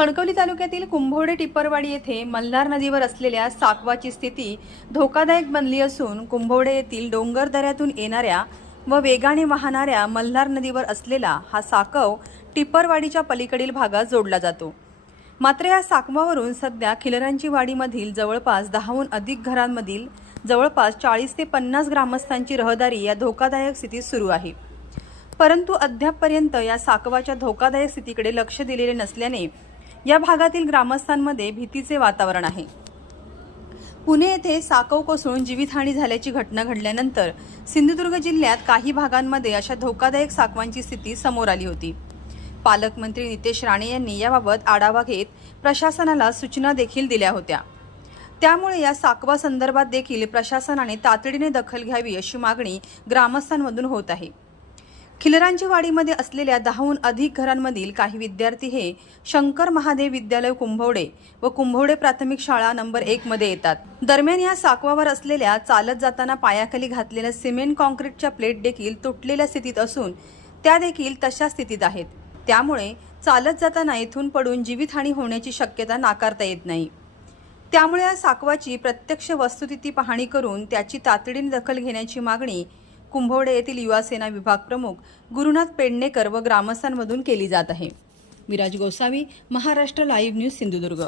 कणकवली तालुक्यातील कुंभोडे टिप्परवाडी येथे मल्हार नदीवर असलेल्या साकवाची स्थिती धोकादायक बनली असून कुंभोडे येथील डोंगर दऱ्यातून येणाऱ्या व वेगाने वाहणाऱ्या मल्हार नदीवर असलेला हा साकव टिप्परवाडीच्या पलीकडील भागात जोडला जातो. मात्र या साकवावरून सध्या खिलरांची वाडीमधील जवळपास दहाहून अधिक घरांमधील जवळपास चाळीस ते पन्नास ग्रामस्थांची रहदारी या धोकादायक स्थितीत सुरू आहे. परंतु अद्यापपर्यंत या साकवाच्या धोकादायक स्थितीकडे लक्ष दिलेले नसल्याने या भागातील ग्रामस्थांमध्ये भीतीचे वातावरण आहे. पुणे येथे साकव कोसळून जीवितहानी झाल्याची घटना घडल्यानंतर सिंधुदुर्ग जिल्ह्यात काही भागांमध्ये अशा धोकादायक साकवांची स्थिती समोर आली होती. पालकमंत्री नितेश राणे यांनी याबाबत आढावा घेत प्रशासनाला सूचना देखील दिल्या होत्या. त्यामुळे या साकवा संदर्भात देखील प्रशासनाने तातडीने दखल घ्यावी अशी मागणी ग्रामस्थांमधून होत आहे. खिलरांची वाडीमध्ये असलेल्या दहाहून अधिक घरांमधील काही विद्यार्थी हे शंकर महादेव विद्यालय कुंभवडे व कुंभवडे प्राथमिक शाळा नंबर एक मध्ये येतात. दरम्यान या साकवावर असलेल्या चालत जाताना पायाखाली घातलेल्या सिमेंट कॉन्क्रीटच्या प्लेट देखील तुटलेल्या स्थितीत असून त्या देखील तशा स्थितीत आहेत. त्यामुळे चालत जाताना येथून पडून जीवितहानी होण्याची शक्यता नाकारता येत नाही. त्यामुळे या साकवाची प्रत्यक्ष वस्तुस्थिती पाहणी करून त्याची तातडीने दखल घेण्याची मागणी कुंभवडे येथील युवासेना विभाग प्रमुख गुरुनाथ पेडणेकर व ग्रामस्थांमधून केली जात आहे. Viraj Gosavi Maharashtra live news Sindhudurg.